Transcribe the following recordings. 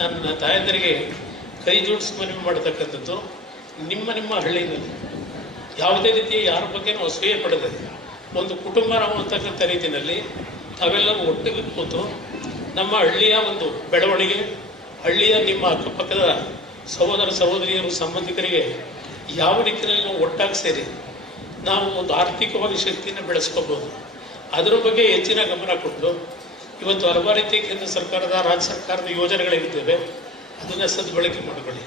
ನನ್ನ ತಾಯಂದರಿಗೆ ಕೈ ಜೋಡಿಸಿ ಮನವಿ ಮಾಡತಕ್ಕಂಥದ್ದು ನಿಮ್ಮ ನಿಮ್ಮ ಹಳ್ಳಿನಲ್ಲಿ. ಯಾವುದೇ ರೀತಿ ಯಾರ ಬಗ್ಗೆನೂ ಅಸೂಯೆ ಪಡೆದಿಲ್ಲ ಒಂದು ಕುಟುಂಬ ನಾವು ಅಂತಕ್ಕಂಥ ರೀತಿಯಲ್ಲಿ ತಾವೆಲ್ಲರೂ ಒಟ್ಟಿಗೆ ಕೂತು ನಮ್ಮ ಹಳ್ಳಿಯ ಒಂದು ಬೆಳವಣಿಗೆ, ಹಳ್ಳಿಯ ನಿಮ್ಮ ಅಕ್ಕಪಕ್ಕದ ಸಹೋದರ ಸಹೋದರಿಯರು, ಸಂಬಂಧಿಕರಿಗೆ ಯಾವ ರೀತಿಯಲ್ಲಿ ನಾವು ಒಟ್ಟಾಗಿ ಸೇರಿ ನಾವು ಒಂದು ಆರ್ಥಿಕವಾಗಿ ಶಕ್ತಿಯನ್ನು ಬೆಳೆಸ್ಕೋಬೋದು. ಅದರ ಬಗ್ಗೆ ಹೆಚ್ಚಿನ ಗಮನ ಕೊಟ್ಟು ಇವತ್ತು ಹಲವಾರು ರೀತಿಯ ಕೇಂದ್ರ ಸರ್ಕಾರದ, ರಾಜ್ಯ ಸರ್ಕಾರದ ಯೋಜನೆಗಳಿರ್ತವೆ ಅದನ್ನು ಸದ್ಬಳಕೆ ಮಾಡಿಕೊಳ್ಳಿ.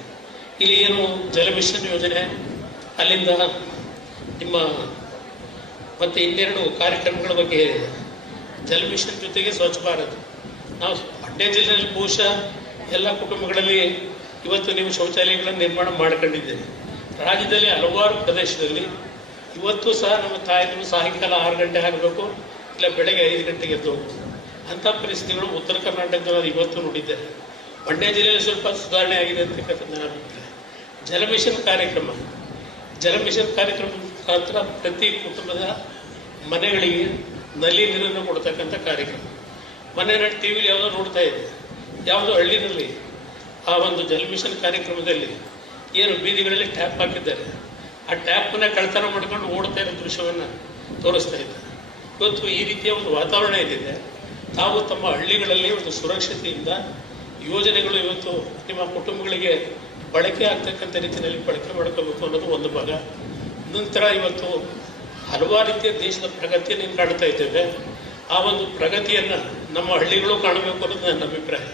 ಇಲ್ಲಿ ಏನು ಜಲಮಿಷನ್ ಯೋಜನೆ, ಅಲ್ಲಿಂದ ನಿಮ್ಮ ಮತ್ತು ಇನ್ನೆರಡು ಕಾರ್ಯಕ್ರಮಗಳ ಬಗ್ಗೆ ಹೇಳಿದೆ ಜಲಮಿಷನ್ ಜೊತೆಗೆ ಸ್ವಚ್ಛ ಭಾರತ್. ನಾವು ಮಂಡ್ಯ ಜಿಲ್ಲೆಯಲ್ಲಿ ಬಹುಶಃ ಎಲ್ಲ ಕುಟುಂಬಗಳಲ್ಲಿ ಇವತ್ತು ನೀವು ಶೌಚಾಲಯಗಳನ್ನು ನಿರ್ಮಾಣ ಮಾಡ್ಕೊಂಡಿದ್ದೀರಿ. ರಾಜ್ಯದಲ್ಲಿ ಹಲವಾರು ಪ್ರದೇಶದಲ್ಲಿ ಇವತ್ತು ಸಹ ನಮ್ಮ ತಾಯಿಗಳು ಸಾಯಂಕಾಲ ಆರು ಗಂಟೆ ಆಗಬೇಕು, ಇಲ್ಲ ಬೆಳಗ್ಗೆ ಐದು ಗಂಟೆಗೆ ಎದ್ದು ಹೋಗ್ಬೇಕು ಅಂಥ ಪರಿಸ್ಥಿತಿಗಳು ಉತ್ತರ ಕರ್ನಾಟಕದಲ್ಲಿ ಇವತ್ತು ನೋಡಿದ್ದಾರೆ ಮಂಡ್ಯ ಜಿಲ್ಲೆಯಲ್ಲಿ ಸ್ವಲ್ಪ ಸುಧಾರಣೆ ಆಗಿದೆ ಅಂತಕ್ಕಂಥ ನನ್ನ ಅಭಿಪ್ರಾಯ ಜಲ ಮಿಷನ್ ಕಾರ್ಯಕ್ರಮ. ಜಲಮಿಷನ್ ಕಾರ್ಯಕ್ರಮ ಮುಖಾಂತರ ಪ್ರತಿ ಕುಟುಂಬದ ಮನೆಗಳಿಗೆ ನಲ್ಲಿ ನೀರನ್ನು ಕೊಡ್ತಕ್ಕಂಥ ಕಾರ್ಯಕ್ರಮ. ಮನೆ ನಾನು ಟಿ ವಿಲಿ ಯಾವುದೋ ನೋಡ್ತಾ ಇದ್ದೆ. ಯಾವುದೋ ಹಳ್ಳಿನಲ್ಲಿ ಆ ಒಂದು ಜಲಮಿಷನ್ ಕಾರ್ಯಕ್ರಮದಲ್ಲಿ ಏನು ಬೀದಿಗಳಲ್ಲಿ ಟ್ಯಾಪ್ ಹಾಕಿದ್ದಾರೆ. ಆ ಟ್ಯಾಪನ್ನು ಕಳ್ತನ ಮಾಡಿಕೊಂಡು ಓಡ್ತಾ ಇರೋ ದೃಶ್ಯವನ್ನು ತೋರಿಸ್ತಾ ಇದ್ದಾರೆ ಇವತ್ತು ಈ ರೀತಿಯ ಒಂದು ವಾತಾವರಣ ಏನಿದೆ ತಾವು ತಮ್ಮ ಹಳ್ಳಿಗಳಲ್ಲಿ ಒಂದು ಸುರಕ್ಷತೆಯಿಂದ ಯೋಜನೆಗಳು ಇವತ್ತು ನಿಮ್ಮ ಕುಟುಂಬಗಳಿಗೆ ಬಳಕೆ ಆಗ್ತಕ್ಕಂಥ ರೀತಿಯಲ್ಲಿ ಬಳಕೆ ಮಾಡ್ಕೋಬೇಕು ಅನ್ನೋದು ಒಂದು ಭಾಗ. ನಂತರ ಇವತ್ತು ಹಲವಾರು ರೀತಿಯ ದೇಶದ ಪ್ರಗತಿಯನ್ನು ಕಾಣ್ತಾ ಇದ್ದೇವೆ. ಆ ಒಂದು ಪ್ರಗತಿಯನ್ನು ನಮ್ಮ ಹಳ್ಳಿಗಳು ಕಾಣಬೇಕು ಅನ್ನೋದು ನನ್ನ ಅಭಿಪ್ರಾಯ.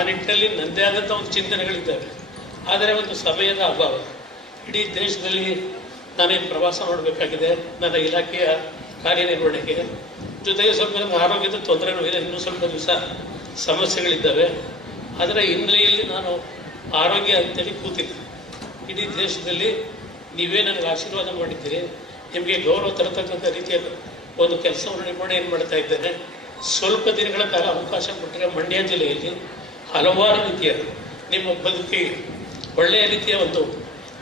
ಆ ನಿಟ್ಟಿನಲ್ಲಿ ನನ್ನದೇ ಆದಂಥ ಒಂದು ಚಿಂತನೆಗಳಿದ್ದಾವೆ. ಆದರೆ ಒಂದು ಸಮಯದ ಅಭಾವ. ಇಡೀ ದೇಶದಲ್ಲಿ ನಾನೇನು ಪ್ರವಾಸ ಮಾಡಬೇಕಾಗಿದೆ ನನ್ನ ಇಲಾಖೆಯ ಕಾರ್ಯನಿರ್ವಹಣೆಗೆ ಜೊತೆಗೆ ಸ್ವಲ್ಪ ನಮ್ಗೆ ಆರೋಗ್ಯದ ತೊಂದರೆನೂ ಇದೆ ಇನ್ನೂ ಸ್ವಲ್ಪ ದಿವಸ ಸಮಸ್ಯೆಗಳಿದ್ದಾವೆ. ಅದರ ಹಿನ್ನೆಲೆಯಲ್ಲಿ ನಾನು ಆರೋಗ್ಯ ಅಂತೇಳಿ ಕೂತಿದ್ದೆ. ಇಡೀ ದೇಶದಲ್ಲಿ ನೀವೇ ನನಗೆ ಆಶೀರ್ವಾದ ಮಾಡಿದ್ದೀರಿ. ನಿಮಗೆ ಗೌರವ ತರತಕ್ಕಂಥ ರೀತಿಯಲ್ಲಿ ಒಂದು ಕೆಲಸವನ್ನು ನಿರ್ಮಾಣ ಏನು ಮಾಡ್ತಾ ಇದ್ದೇನೆ. ಸ್ವಲ್ಪ ದಿನಗಳ ಕಾಲ ಅವಕಾಶ ಕೊಟ್ಟರೆ ಮಂಡ್ಯ ಜಿಲ್ಲೆಯಲ್ಲಿ ಹಲವಾರು ರೀತಿಯ ನಿಮ್ಮ ಬದುಕಿಗೆ ಒಳ್ಳೆಯ ರೀತಿಯ ಒಂದು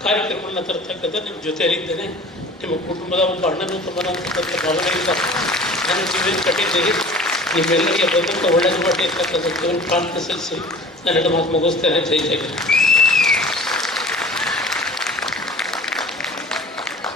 ಕಾರ್ಯಕ್ರಮವನ್ನು ತರತಕ್ಕಂಥ ನಿಮ್ಮ ಜೊತೆಯಲ್ಲಿದ್ದೇನೆ. ನಿಮ್ಮ ಕುಟುಂಬದ ಒಂದು ಅಣ್ಣನ ತಮ್ಮನ ಅಂತಕ್ಕಂಥ ಭಾವನೆಯಿಂದ ನಾನು ಜೀವನ ಕಟ್ಟಿದ್ದೀರಿ ನಿಮ್ಮೆಲ್ಲರಿಗೆ ಬಂದಂಥ ಒಳ್ಳೆಯದು ಮಾಡಿ ಅಂತಕ್ಕಂಥ ಪ್ರಾಂತ ಸಲ್ಲಿಸಿ ನನ್ನ ಮಾತು ಮುಗಿಸ್ತೇನೆ ಜೈ ಜೈ